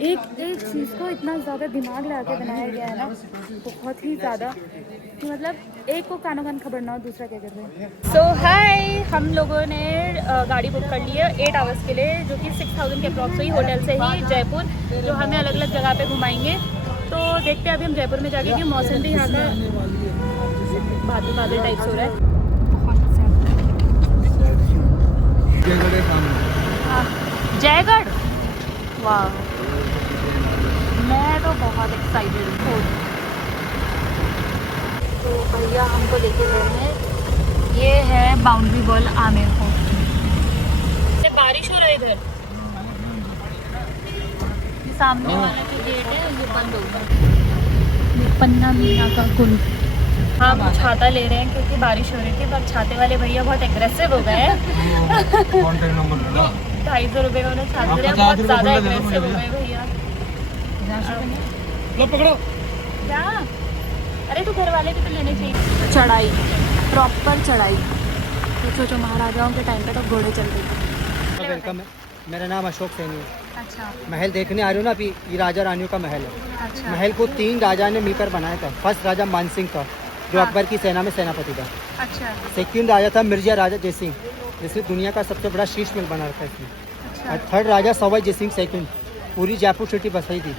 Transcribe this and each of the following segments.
एक एक चीज़ को इतना ज़्यादा दिमाग लगा के बनाया गया है ना, बहुत ही ज़्यादा, कि मतलब एक को कानो कान खबर ना हो दूसरा क्या कर रहे हैं। सो हाय, हम लोगों ने गाड़ी बुक कर ली है 8 आवर्स के लिए, जो कि 6000 के अप्रॉक्स हुई, होटल से ही जयपुर, जो हमें अलग अलग जगह पे घुमाएंगे। तो देखते हैं अभी हम जयपुर में जाके, कि मौसम भी यहाँ का बादल बादल टाइप्स हो रहा है बहुत ज़्यादा। जयगढ़, वाह, मैं तो बहुत एक्साइटेड हूँ। तो भैया हमको लेके गए हैं, ये है बाउंड्री वॉल आमेर फोर्ट। बारिश हो रही है इधर, ये सामने वाला जो गेट है ये बंद हो गया। ये पन्ना मीना का कुंड। हम छाता ले रहे हैं क्योंकि बारिश हो रही थी, पर छाते वाले भैया बहुत एग्रेसिव हो गए हैं। 250 रुपये का उन्हें छाता लिया, बहुत ज़्यादा एग्रेसिव हो गए भैया। लो पकड़ो क्या, अरे तो घर वाले भी तो लेने चाहिए। चढ़ाई, प्रॉपर चढ़ाई, तो सोचो महाराजाओं के टाइम पे तो घोड़े चल रहे थे। वेलकम है, मेरा नाम अशोक सैनी है। अच्छा, महल देखने आ रही हो ना, अभी ये राजा रानियों का महल है। अच्छा, महल को 3 राजा ने मिलकर बनाया था। फर्स्ट राजा मानसिंह था, जो अकबर की सेना में सेनापति था। अच्छा, सेकंड राजा था मिर्जा राजा जयसिंह, जिसने दुनिया का सबसे बड़ा शीश महल बना रखा है इसमें। अच्छा, और थर्ड राजा सवाई जयसिंह सेकंड, पूरी जयपुर सिटी बसाई थी,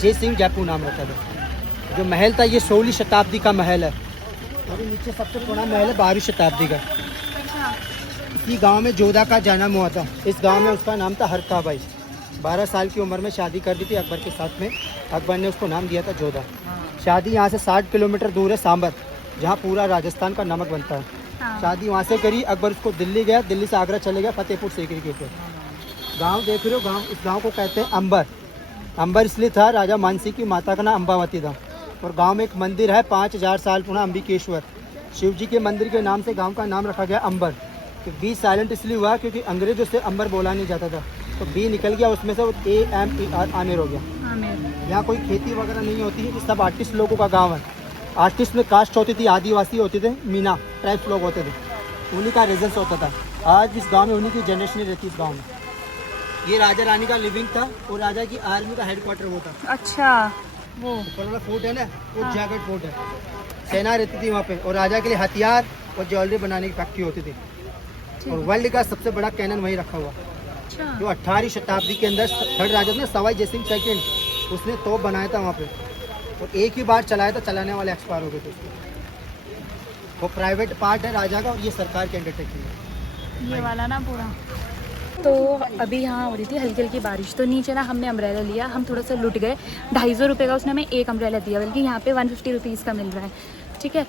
जयसिंह जयपुर नाम रखा था। जो महल था ये 16वीं शताब्दी का महल है, और नीचे सबसे पुराना महल है 12वीं शताब्दी का। अच्छा, इसी गांव में जोधा का जन्म हुआ था। इस गांव में उसका नाम था हरका भाई। 12 साल की उम्र में शादी कर दी थी अकबर के साथ में। अकबर ने उसको नाम दिया था जोधा। शादी यहाँ से 60 किलोमीटर दूर है सांबर, जहाँ पूरा राजस्थान का नमक बनता है। हाँ, शादी वहाँ से करी। अकबर उसको दिल्ली गया, दिल्ली से आगरा चले गया, फतेहपुर सीकरी के ऊपर। गाँव देख रहे हो, गाँव, इस गाँव को कहते हैं अंबर। अंबर इसलिए था, राजा मानसिंह की माता का नाम अंबावती था। और गांव में एक मंदिर है 5000 साल पुराना, अंबिकेश्वर शिव जी के मंदिर के नाम से गांव का नाम रखा गया अंबर। तो बी साइलेंट इसलिए हुआ क्योंकि अंग्रेजों से अंबर बोला नहीं जाता था, तो बी निकल गया उसमें से, AMER आमेर हो गया। यहाँ कोई खेती वगैरह नहीं होती है, सब आर्टिस्ट लोगों का गाँव है। आर्टिस्ट में कास्ट होती थी, आदिवासी होते थे, मीना ट्राइब्स लोग होते थे, उन्हीं का रेजेंस होता था। आज इस गाँव में उन्हीं की जनरेशन रहती है इस गाँव में। ये राजा रानी का लिविंग था, और राजा की आर्मी का हेडक्वार्टर वो था। अच्छा, वो ऊपर वाला फोर्ट है ना, वो जयगढ़ फोर्ट है। सेना रहती थी वहाँ पे, और राजा के लिए हथियार और ज्वेलरी बनाने की फैक्ट्री होती थी। और वर्ल्ड का सबसे बड़ा कैनन वहीं रखा हुआ, अच्छा, जो 18वीं शताब्दी के अंदर थर्ड राजा था सवाई जयसिंह सेकंड, उसने तोप बनाया था वहाँ पे, और एक ही बार चलाया था, चलाने वाले एक्सपायर हो गए थे उसको। वो प्राइवेट पार्ट है राजा का, और ये सरकार के अंडरटेकिंग है। ये वाला ना पूरा। तो अभी यहाँ हो रही थी हल्की हल्की बारिश, तो नीचे ना हमने अम्ब्रेला लिया, हम थोड़ा सा लुट गए। 250 रुपये का उसने हमें एक अम्ब्रेला दिया, बल्कि यहाँ पे 150 रुपीज़ का मिल रहा है। ठीक है,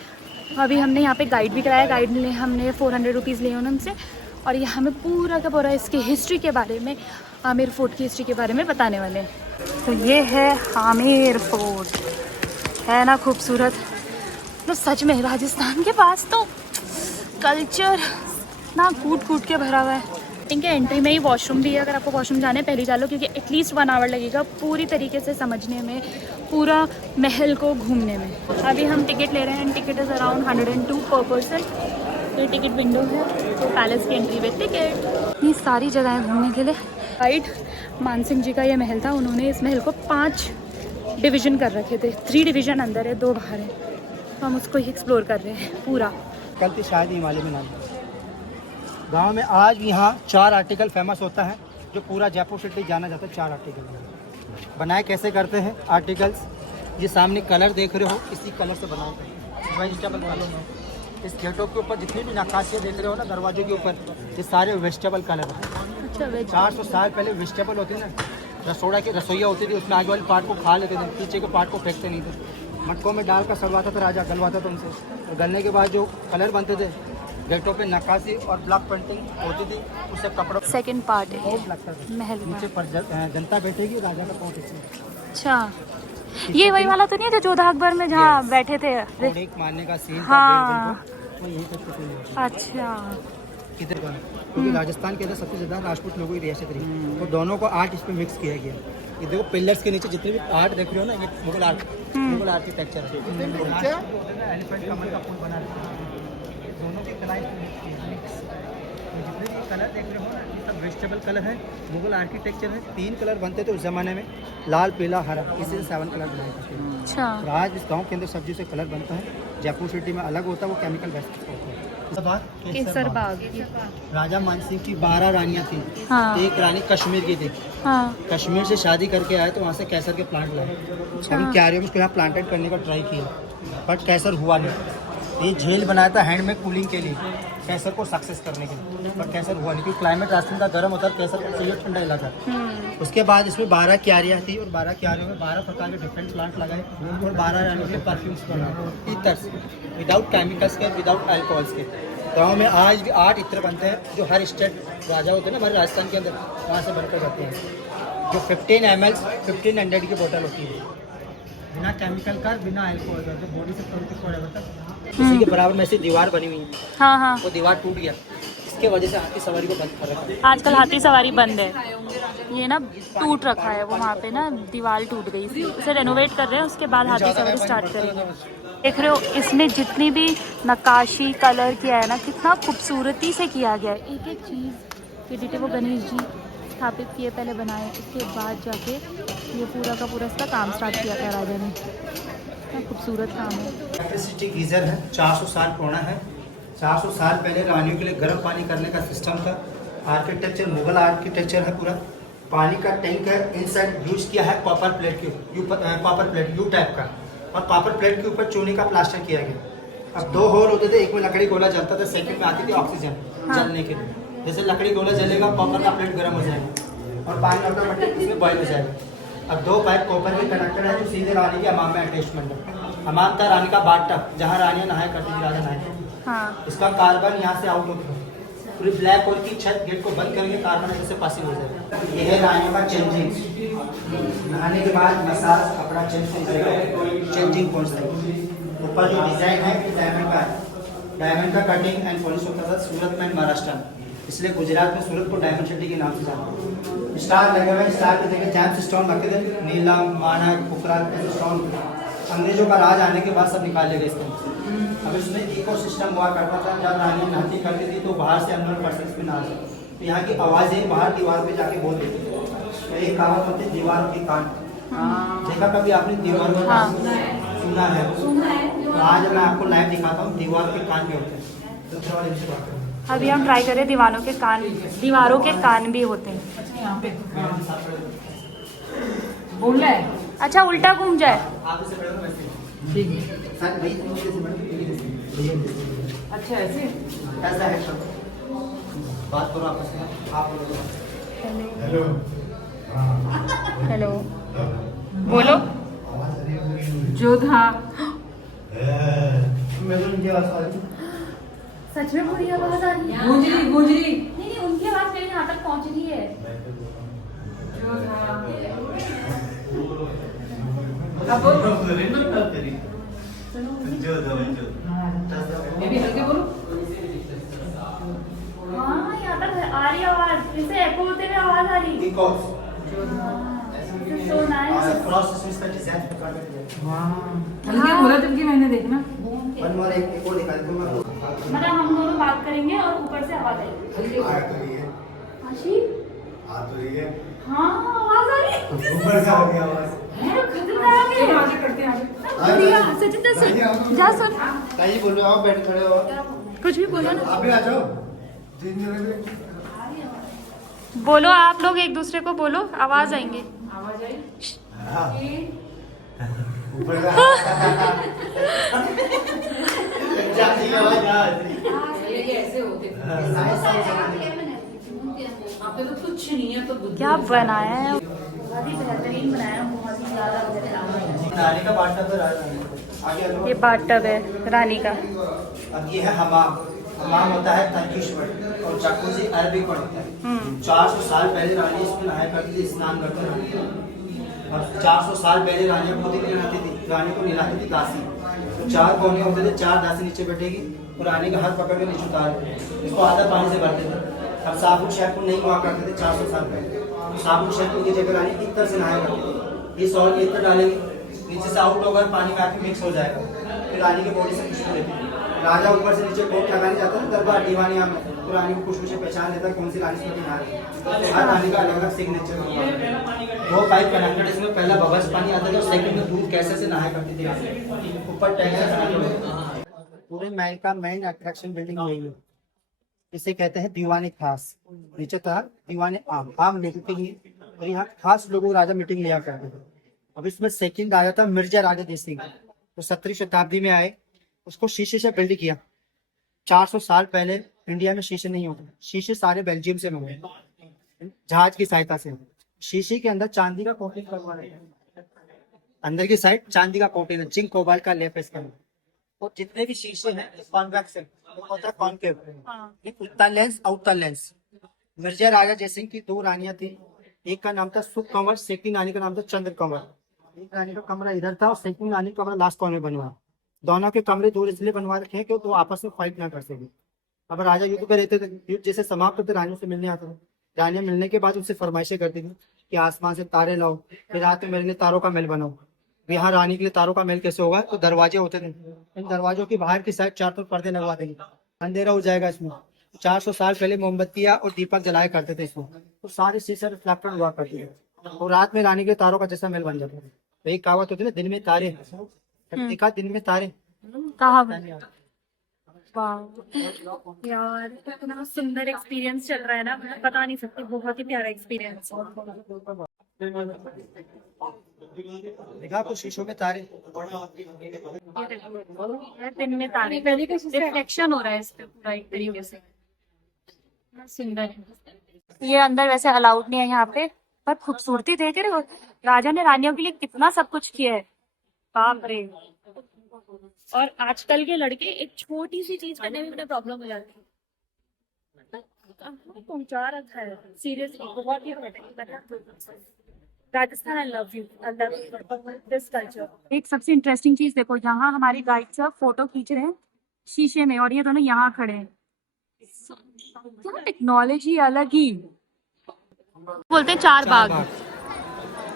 अभी हमने यहाँ पे गाइड भी कराया, गाइड ने हमने 400 रुपीज़ लिए उनसे, और ये हमें पूरा का पूरा इसकी हिस्ट्री के बारे में, आमेर फोर्ट की हिस्ट्री के बारे में बताने वाले हैं। तो ये है आमेर फोर्ट, है ना खूबसूरत। तो सच में राजस्थान के पास तो कल्चर ना कूट कूट के भरा हुआ है। इनके एंट्री में ही वॉशरूम भी है, अगर आपको वॉशरूम जाना है पहले जा लो, क्योंकि एटलीस्ट 1 आवर लगेगा पूरी तरीके से समझने में, पूरा महल को घूमने में। अभी हम टिकट ले रहे हैं, टिकट इज़ अराउंड 102 पर पर्सन। तो टिकट विंडो है, तो पैलेस की एंट्री विद टिकट। ये सारी जगह घूमने के लिए। गाइड मानसिंह जी का ये महल था, उन्होंने इस महल को 5 डिवीज़न कर रखे थे। 3 डिवीज़न अंदर है, 2 बाहर है, तो हम उसको ही एक्सप्लोर कर रहे हैं पूरा। कल थी शायद हिमालय में नाम गाँव में। आज यहाँ 4 आर्टिकल फेमस होता है, जो पूरा जयपुर सिटी जाना जाता है। 4 आर्टिकल बनाए कैसे करते हैं आर्टिकल्स, ये सामने कलर देख रहे हो, इसी कलर से बनाते हैं, वेजिटेबल कलर। इस गेटों के ऊपर जितनी भी नक्काशियाँ देख रहे हो ना, दरवाजों के ऊपर, ये सारे वेजिटेबल कलर हैं। अच्छा, 400 साल पहले वेजिटेबल होते ना, रसोड़ा की रसोईया होती थी, उसमें आगे वाले पार्ट को खा लेते थे, पीछे के पार्ट को फेंकते नहीं थे। मटकों में डालकर सड़वाता था राजा, गलवाता था उनसे, और गलने के बाद जो कलर बनते थे, गेटों पे नक्काशी और ब्लॉक पेंटिंग होती थी, उससे कपड़ों सेकंड पार्ट है बहुत लगता था महल नीचे का। पर जनता बैठेगी, राजा का पहुँच इसमें। अच्छा, ये वही वाला तो नहीं था जोधा अकबर में जहाँ बैठे थे? और एक मारने का सीन था, हाँ, वो यहीं तक तो नहीं। अच्छा, किधर का, क्योंकि राजस्थान के अंदर सबसे ज़्यादा राजपूत लोगों की रियासत रही, तो दोनों को आर्ट इस पर मिक्स किया गया। ये देखो पिलर्स के नीचे जितने भी आर्ट देख रहे हो ना, ये मुगल आर्ट, मुगल आर्किटेक्चर है। एलिफेंट कमल का फूल बना है, दोनों की कलाएं मिक्स। तो जितने भी कलर देख रहे हो ना, ये सब वेजिटेबल कलर है, मुगल आर्किटेक्चर है। 3 कलर बनते थे उस ज़माने में, लाल, पीला, हरा, इसी से 7 कलर बनाए जाते हैं। अच्छा। और आज इस गांव के अंदर सब्जी से कलर बनता है। जयपुर सिटी में अलग होता है, वो केमिकल बेस्ड होता है। उसके बाद केसर बाग। राजा मानसिंह की 12 रानियाँ थी। हाँ। एक रानी कश्मीर की थी, हाँ। कश्मीर से शादी करके आए तो वहाँ से कैसर के प्लांट लाए। हम क्यारियों में उसको यहाँ प्लांटेड करने का ट्राई किया, बट कैसर हुआ नहीं। ये झील बनाया था हैंड में कूलिंग के लिए, कैसर को सक्सेस करने के लिए, बट कैसर हुआ नहीं क्योंकि क्लाइमेट राजस्थान का गर्म होता है, कैसर को चाहिए ठंडा इलाका। उसके बाद इसमें 12 क्यारियाँ थी और 12 क्यारियों में 12 प्रकार के डिफरेंट प्लांट लगाए और 12 रानियों के परफ्यूम्स बनाए इतर्स, विदाउट केमिकल्स के, विदाउट अल्कोहल्स के। गाँव में आज भी 8 इत्र बनते हैं जो हर स्टेट राजा होते हैं ना हमारे राजस्थान के अंदर, वहाँ से बनकर जाते हैं। जो 15 ml 1500 की बोतल होती है, बिना केमिकल का, बिना अल्कोहल का, जो बॉडी से 24 आवर तक। इसी के बराबर में ऐसी दीवार बनी हुई है, हाँ हाँ। वो दीवार टूट गया, इसके वजह से हाथी सवारी को बंद कर रखा है। आजकल हाथी सवारी बंद है, ये ना टूट रखा है, वो वहाँ पे ना दीवार टूट गई, उसे रेनोवेट कर रहे हैं, उसके बाद हाथी सवारी स्टार्ट करेंगे। देख रहे हो इसमें जितनी भी नक्काशी कलर किया है ना, कितना खूबसूरती से किया गया है। एक एक चीज़, ये देखिए वो गणेश जी स्थापित किए, पहले बनाए, उसके बाद जाके ये पूरा का पूरा इसका काम स्टार्ट किया था राजा ने। कितना खूबसूरत काम है। इलेक्ट्रिसिटी गीजर है, 400 साल पुराना है। 400 साल पहले रानियों के लिए गर्म पानी करने का सिस्टम था। आर्किटेक्चर मुगल आर्किटेक्चर है पूरा। पानी का टैंक है, इनसाइड यूज किया है कॉपर प्लेट के, कॉपर प्लेट यू टाइप का, और कॉपर प्लेट के ऊपर चूने का प्लास्टर किया गया। अब 2 होल होते थे, एक में लकड़ी गोला जलता था, सेकंड में आती थी ऑक्सीजन जलने के लिए। जैसे लकड़ी गोला जलेगा, कॉपर का प्लेट गर्म हो जाएगा और पानी ऑटोमेटिक इसमें बॉयल हो जाएगा। अब 2 पाइप कॉपर के कनेक्टेड है जो सीधे रानी के हमाम में अटैचमेंट है। हमाम था रानी का बाथटब, जहाँ रानियाँ नहाया करती थी, राजा नहाया। हाँ। इसका कार्बन यहाँ से आउट होता है, पूरी ब्लैक होल की छत गेट को बंद करेंगे, कार्बन ऐसे पासिंग हो जाएगा। ये है रानियों का चेंजिंग, नहाने के बाद मसाज कपड़ा चेंज करेगा, चेंजिंग पहुँचता है। ऊपर जो डिजाइन है डायमंड का है, डायमंड का कटिंग एंड पॉलिश होता था सूरत में, महाराष्ट्र में, इसलिए गुजरात में सूरत को डायमंड सिटी के नाम से जानते हैं। स्टार लगे हुए, स्टार की जगह जैम्स स्टोन रखे थे, नीलम, मानक, पुकरात ऐसे स्टोन। अंग्रेजों का राज आने के बाद सब निकाले गए इसको। अब इसमें इको सिस्टम हुआ करता था, जब रानी नहाती करती थी तो बाहर से अननोन पर्सन्स भी नहा सकते, तो यहाँ की आवाज़ें बाहर दीवार पे जाके बोल देती थी। तो एक कहावत होती है दीवारों की कान। देखा कभी आपने दीवार का कान? सुना है। तो आज मैं आपको लाइव दिखाता हूँ दीवार के कान में होते हैं। अभी हम ट्राई करें दीवारों के कान, दीवारों के कान भी होते हैं। यहाँ पे बोलना है। अच्छा उल्टा घूम जाए। आप इसे पढ़ो वैसे। ठीक है। सर वही तरीके से बढ़ो, अच्छा ऐसे ऐसा है सब। बात करो आपस में, आप लोग। हेलो हेलो बोलो। जोधा। सच में पूरी आवाज आ रही है? गुजरी गुजरी। नहीं नहीं, उनकी आवाज मेरे यहाँ तक पहुँच रही है। ये भी हल्के बोलो। हाँ यहाँ तक आ रही आवाज, जैसे एको होते हुए आवाज आ रही। So nice. क्रॉस इसका डिजाइन प्रकार का हल्के बोला जबकि मैंने देखना। वन मोर एक और निकाल दूंगा। मतलब हम दोनों बात करेंगे और ऊपर से आवाज आएगी। आशी? हाँ आवाज आ रही है। ऊपर से आ गया आवाज। है खतरनाक है। चलो आगे करते हैं आगे। बढ़िया, सचिन सुन, जा सुन। सही बोल रहे हो आप, बैठ खड़े हो। कुछ भी बोलो ना। आप भी आ जाओ। बोलो आप लोग एक दूसरे को बोलो, आवाज आएंगे। आवाज आई। ये ऐसे होते आप तो कुछ नहीं है तो क्या बनाया है, बहुत ही बेहतरीन बनाया है, बहुत ही ज्यादा बेहतरीन। नानी का बाथटब है, आगे आ जाओ। ये बाथटब है रानी का। अब ये है हमाम। हमाम होता है टर्किश वर्ड और जकूजी अरबिक वर्ड होता है। 400 साल पहले रानी इसमें नहाया करती थी, स्नान करते रहती। और 400 साल पहले रानियाँ खुद ही नहीं नहाती थी, रानी को नहलाती थी दासी। तो 4 कोने होते थे, 4 दासी नीचे बैठेगी और रानी का हाथ पकड़ के नीचे उतार, इसको आधा पानी से भरते थे। अब साबुन शैम्पू नहीं हुआ करते थे 400 साल पहले, तो साबुन शैम्पू की जगह रानी इत्र से नहाया करती थी। ये सॉल्ट के इत्र डालेंगे, नीचे से आउट होगा, पानी में आके मिक्स हो जाएगा, फिर रानी की बॉडी से खुशबू लेती है। राजा ऊपर से नीचे कोट लगाने जाता है दरबार दीवानिया में, तो तो रानी को खुशबू से पहचान लेता है कौन सी रानी इसमें नहा रही है। तो हर रानी का अलग अलग सिग्नेचर होता है। दो पाइप कनेक्टेड, इसमें पहला बबल्स पानी आता है, सेकंड में दूध कैसे से नहाया करती थी रानी। ऊपर टैंक है। पूरे महल का मेन अट्रैक्शन बिल्डिंग यही है, इसे कहते हैं दीवाने खास। नीचे था दीवाने आम लोगों के लिए, और यहाँ खास लोगों राजा मीटिंग लिया करते थे। अब इसमें सेकंड राजा था मिर्जा राजा जय सिंह, तो 17वीं शताब्दी में आए, उसको शीशे से बिल्ड किया। 400 साल पहले इंडिया में शीशे नहीं होते, शीशे सारे बेल्जियम से मंगे जहाज की सहायता से। शीशे के अंदर चांदी का कोटिंग करवा रहे हैं, अंदर की साइड चांदी का कोटिंग है, जिंक कोबाल्ट का लेप है इसके अंदर। और जितने भी शीशे हैं कॉन्वेक्स है, होता है कॉनकेव, उत्तर लेंस आउटर लेंस। मिर्जा राजा जयसिंह की दो रानियां थी, एक का नाम था सुख कंवर, सेकंड रानी का नाम था चंद्र कंवर। एक रानी का कमरा इधर था और सेकंड रानी का कमरा लास्ट कॉर्नर में बनवा। दोनों के कमरे दूर इसलिए बनवा रखे हैं कि वो आपस में फाइट ना कर सके। अब राजा युद्ध पे रहते थे, युद्ध जैसे समाप्त होते रानियों से मिलने आते थे। रानियां मिलने के बाद उनसे फरमाइशें करती थी कि आसमान से तारे लाओ, फिर रात में मेरे लिए तारों का महल बनाओ। यहाँ रानी के लिए तारों का महल कैसे होगा, तो दरवाजे होते थे, इन दरवाजों की बाहर की साइड 4 पर्दे लगवा देंगे, अंधेरा हो जाएगा इसमें। 400 साल पहले मोमबत्तियां और दीपक जलाया करते थे इसमें, तो सारे शीशे रिफ्लेक्टर हुआ करती है, और रात में रानी के तारों का जैसा महल बन जाता है। तो एक कहावत होती है ना, दिन में तारे, देखा दिन में तारे कहाँ वाह यार, इतना सुंदर एक्सपीरियंस चल रहा है ना, मैं बता नहीं सकती, बहुत ही प्यारा एक्सपीरियंस। देखा कुछ शीशों में तारे, दिन में तारे रिफ्लेक्शन हो रहा है इस पे पूरा एक तरीके से, सुंदर है। ये अंदर वैसे अलाउड नहीं है यहाँ पे, पर खूबसूरती देख रहे हो, राजा ने रानियों के लिए कितना सब कुछ किया है, बाप रे। और आजकल के लड़के एक छोटी सी चीज करने में प्रॉब्लम हो जाती है, पहुंचा रखा है सीरियसली, बहुत ही Rajasthan. I love you, I love this culture. एक सबसे इंटरेस्टिंग चीज देखो, यहाँ हमारे गाइड सब फोटो खींच रहे हैं शीशे में, और ये दोनों यहाँ खड़े हैं। क्या टेक्नोलॉजी अलग ही, बोलते हैं चार बाग।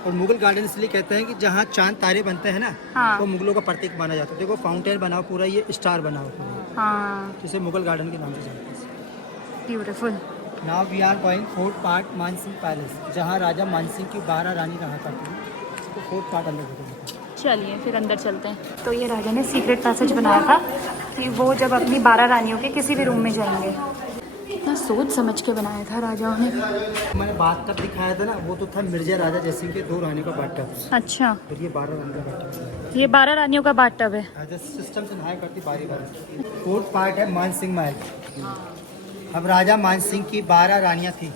और मुगल गार्डन इसलिए कहते हैं कि जहाँ चांद तारे बनते हैं ना, हाँ। वो मुगलों का प्रतीक माना जाता है। देखो फाउंटेन बनाओ पूरा, ये स्टार बनाओ पूरा, हाँ जिसे मुगल गार्डन के नाम से जानते हैं। Beautiful. Now we are going fourth part Mansingh Palace, जहाँ राजा मानसिंह की 12 रानी रहा करती थी, तो फोर्थ पार्ट अंदर होता है। चलिए फिर अंदर चलते हैं। तो ये राजा ने सीक्रेट पैसेज बनाया था कि वो जब अपनी 12 रानियों के किसी भी रूम में जाएंगे, कितना सोच समझ के बनाया था राजाओं ने। मैंने बात तब दिखाया था ना, वो तो था मिर्जा राजा जयसिंह के 2 रानियों का बाथ। अच्छा, फिर ये 12 रानी का बाथ, ये 12 रानियों का बाथ टब है। सिस्टम से नहाया करती बारी बारी। फोर्थ पार्ट है मानसिंह महल। अब राजा मानसिंह की 12 रानियां थी,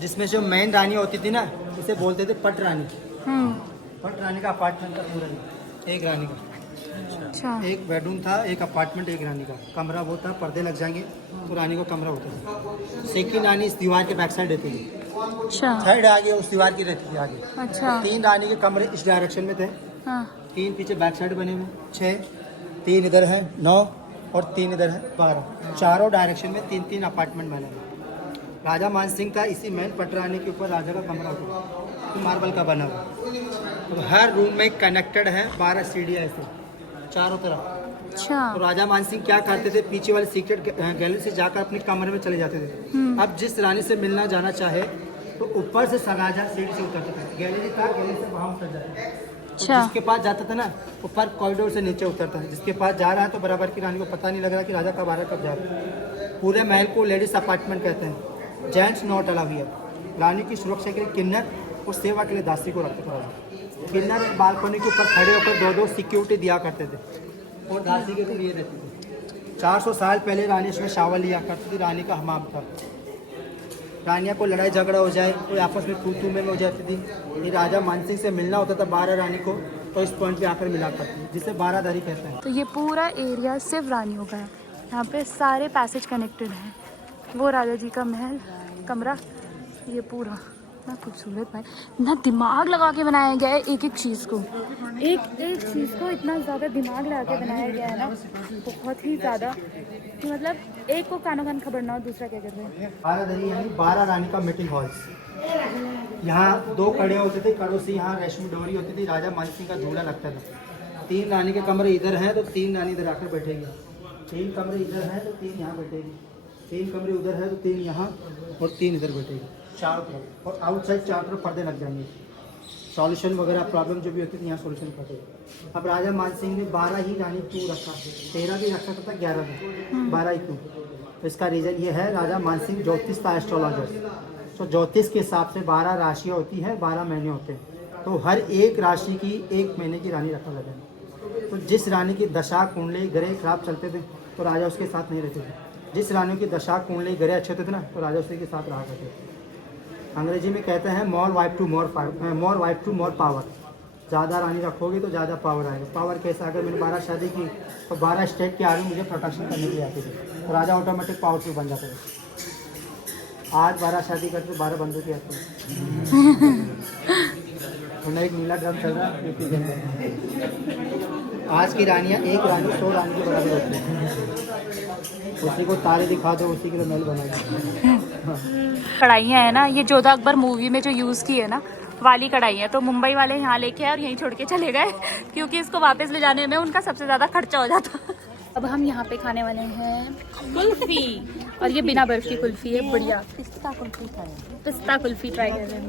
जिसमें जो मेन रानी होती थी ना, उसे बोलते थे पट रानी। पट रानी का अपार्टमेंट था पूरा, एक रानी का। अच्छा, एक बेडरूम था, एक अपार्टमेंट, एक रानी का कमरा। वो था, पर्दे लग जाएंगे तो रानी को कमरा होता था। सेकंड रानी इस दीवार के बैक साइड रहती थी, अच्छा, थर्ड आगे उस दीवार की रहती थी आगे। अच्छा, 3 रानी के कमरे इस डायरेक्शन में थे, हाँ, 3 पीछे बैक साइड बने हुए, 6, 3 इधर है 9, और 3 इधर है 12। चारों डायरेक्शन में 3-3 अपार्टमेंट बने हुए। राजा मानसिंह का इसी महल पटरानी के ऊपर राजा का कमरा होता है, मार्बल का बना हुआ। तो हर रूम में कनेक्टेड है 12 सीढ़ियाँ ऐसे चारों तरफ। अच्छा, तो राजा मानसिंह क्या करते थे, पीछे वाले सीक्रेट गैलरी से जाकर अपने कमरे में चले जाते थे। अब जिस रानी से मिलना जाना चाहे तो ऊपर से राजा सीढ़ी से उतरते थे, गैलरी था, गैलरी से वहाँ उतर जाते थे। तो जिसके पास जाता था ना, ऊपर कॉरिडोर से नीचे उतरता है, जिसके पास जा रहा है तो बराबर की रानी को पता नहीं लग रहा कि राजा कब आ रहा है कब जा रहा है। पूरे महल को लेडीज अपार्टमेंट कहते हैं, जेंट्स नॉट अलाउ हियर। रानी की सुरक्षा के लिए किन्नर और सेवा के लिए दासी को रखते थे राजा। किन्नर बालकनी के ऊपर खड़े होकर 2-2 सिक्योरिटी दिया करते थे, और दासी के लिए रहती थी। 400 साल पहले रानी इसमें शावर लिया करती थी, रानी का हमाम था। रानियाँ को लड़ाई झगड़ा हो जाए, कोई आपस में तू में हो जाती थी। ये राजा मानसिंह से मिलना होता था 12 रानी को, तो इस पॉइंट पे आकर मिला करती थी, जिसे 12 दरी कहते हैं। तो ये पूरा एरिया सिर्फ रानियों का है, यहाँ पे सारे पैसेज कनेक्टेड हैं। वो राजा जी का महल कमरा, ये पूरा इतना खूबसूरत भाई, इतना दिमाग लगा के बनाया गया है एक एक चीज़ को, एक एक चीज़ को इतना ज़्यादा दिमाग लगा के बनाया गया है ना, बहुत ही ज़्यादा, कि मतलब एक को कानो कान खबर ना हो दूसरा क्या कर रहे हैं। 12 दरी यानी 12 रानी का मीटिंग हॉल्स। यहाँ 2 कड़े होते थे, कड़ों से यहाँ रेशमी डोरी होती थी, राजा मानसिंह का झूला लगता था। 3 रानी के कमरे इधर हैं तो 3 रानी इधर आकर बैठेगी, 3 कमरे इधर हैं तो 3 यहाँ बैठेगी, 3 कमरे उधर है तो 3 यहाँ और 3 इधर बैठेगी, चारों तरफ। और आउटसाइड चारों तरफ पर्दे लग जाएंगे। सॉल्यूशन वगैरह प्रॉब्लम जो भी होती है यहाँ सॉल्यूशन करते। अब राजा मान सिंह ने 12 ही रानी क्यों रखा, 13 भी रख सकता था, 11 भी, 12 ही क्यों? तो इसका रीज़न ये है, राजा मान सिंह ज्योतिष था, एस्ट्रोलॉजर। तो ज्योतिष के हिसाब से 12 राशियाँ होती हैं, 12 महीने होते हैं। तो हर एक राशि की 1 महीने की रानी रखा जाता है। तो जिस रानी की दशा कुंडली ग्रह खराब चलते थे तो राजा उसके साथ नहीं रहते थे। जिस रानी की दशा कुंडली ग्रह अच्छे होते थे ना तो राजा उसके साथ रहा करते थे। अंग्रेजी में कहते हैं मोर वाइफ टू मोर पावर। ज़्यादा रानी रखोगे तो ज़्यादा पावर आएगा। पावर कैसा? अगर मैंने 12 शादी की तो 12 स्टेट के आर्मी मुझे प्रोटेक्शन करने के लिए आती थी, तो राजा ऑटोमेटिक पावरफुल बन जाता है। आज 12 शादी करते 12 बंदूकें आती हैं। उन्हें एक नीला ड्रम चल रहा है यूपी के अंदर। आज की रानियाँ, एक रानी 100 रानी के बराबर होती है। उसी को तारे दिखा दो, उसी के लिए महल बनाएंगे। कढ़ाइयाँ है ना, ये जोधा अकबर मूवी में जो यूज़ की है ना वाली कढ़ाई है। तो मुंबई वाले यहाँ लेके आए और यहीं छोड़ के चले गए क्योंकि इसको वापस ले जाने में उनका सबसे ज़्यादा खर्चा हो जाता। अब हम यहाँ पे खाने वाले हैं कुल्फी, और ये बिना बर्फ की कुल्फी है, बढ़िया पिस्ता कुल्फी ट्राई कर रहे हैं।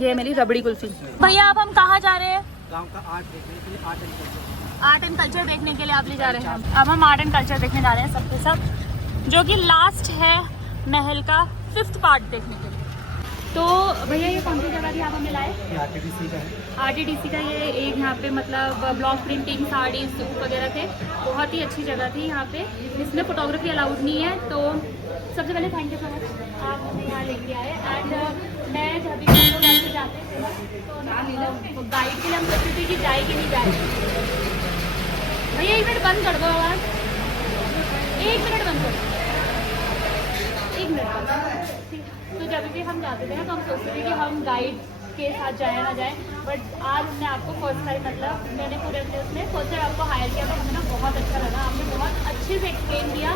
ये मेरी रबड़ी कुल्फी। भैया अब हम कहाँ जा रहे हैं? गांव का आर्ट देखने के लिए, आर्ट एंड कल्चर देखने के लिए आप ले जा रहे हैं। अब हम आर्ट एंड कल्चर देखने जा रहे हैं सबके सब, जो कि लास्ट है महल का 5th पार्ट देखने के लिए। तो भैया ये कौन सी जगह थी आप हमें लाए? आरटीडीसी का है। आरटीडीसी का ये एक यहाँ पे मतलब ब्लॉक प्रिंटिंग, साड़ी, सूट वगैरह थे। बहुत ही अच्छी जगह थी यहाँ पे। इसमें फोटोग्राफी अलाउड नहीं है। तो सबसे पहले थैंक यू सो मच, आप हमें यहाँ लेके आए। एंड मैं जब भी हम लोग ऐसे जाते थे ना तो गाइड के लिए हम सोचते थे कि जाए कि नहीं जाए। भैया 1 मिनट बंद कर दो आवाज़, 1 मिनट बंद कर दो, 1 मिनट बंद। तो जब भी हम जाते थे ना तो हम सोचते थे कि हम गाइड के साथ जाए ना जाए। बट आज हमने आपको फर्स्ट टाइम, मतलब मैंने पूरे अपने उसमें फर्स्ट टाइम आपको हायर किया, तो मुझे ना बहुत अच्छा लगा। आपने बहुत अच्छे से एक्सप्लेन किया।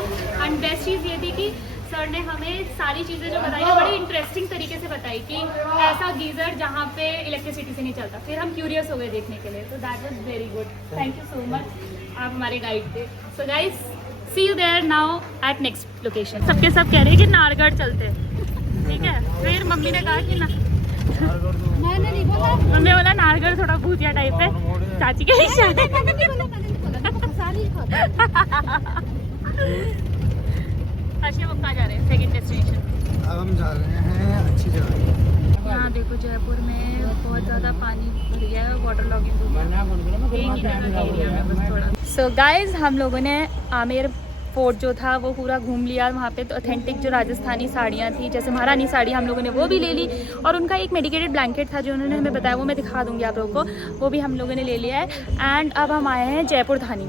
एंड बेस्ट चीज़ ये थी कि सर ने हमें सारी चीज़ें जो बताई है बड़ी इंटरेस्टिंग तरीके से बताई कि ऐसा गीज़र जहाँ पे इलेक्ट्रिसिटी से नहीं चलता। फिर हम क्यूरियस हो गए देखने के लिए। तो that was very good, thank you so much, आप हमारे गाइड थे। So guys see you there now at next location. सबके सब कह रहे हैं कि नारगढ़ चलते हैं, ठीक है। फिर मम्मी ने कहा कि ना, मैंने नहीं बोला, मम्मी बोला नारगढ़ थोड़ा भूतिया टाइप है, चाची के इशारे। अच्छा वो कहाँ जा रहे हैं? Second destination. अब हम जा रहे हैं अच्छी जगह। यहाँ देखो जयपुर में बहुत ज़्यादा पानी भर गया है, वाटर लॉगिंग हो गया। सो गाइज हम लोगों ने आमेर फोर्ट जो था वो पूरा घूम लिया। वहाँ पे तो ऑथेंटिक जो राजस्थानी साड़ियाँ थी, जैसे महारानी साड़ी, हम लोगों ने वो भी ले ली। और उनका एक मेडिकेटेड ब्लैंकेट था जो उन्होंने हमें बताया, वो मैं दिखा दूँगी आप लोगों को, वो भी हम लोगों ने ले लिया है। एंड अब हम आए हैं जयपुर धानी।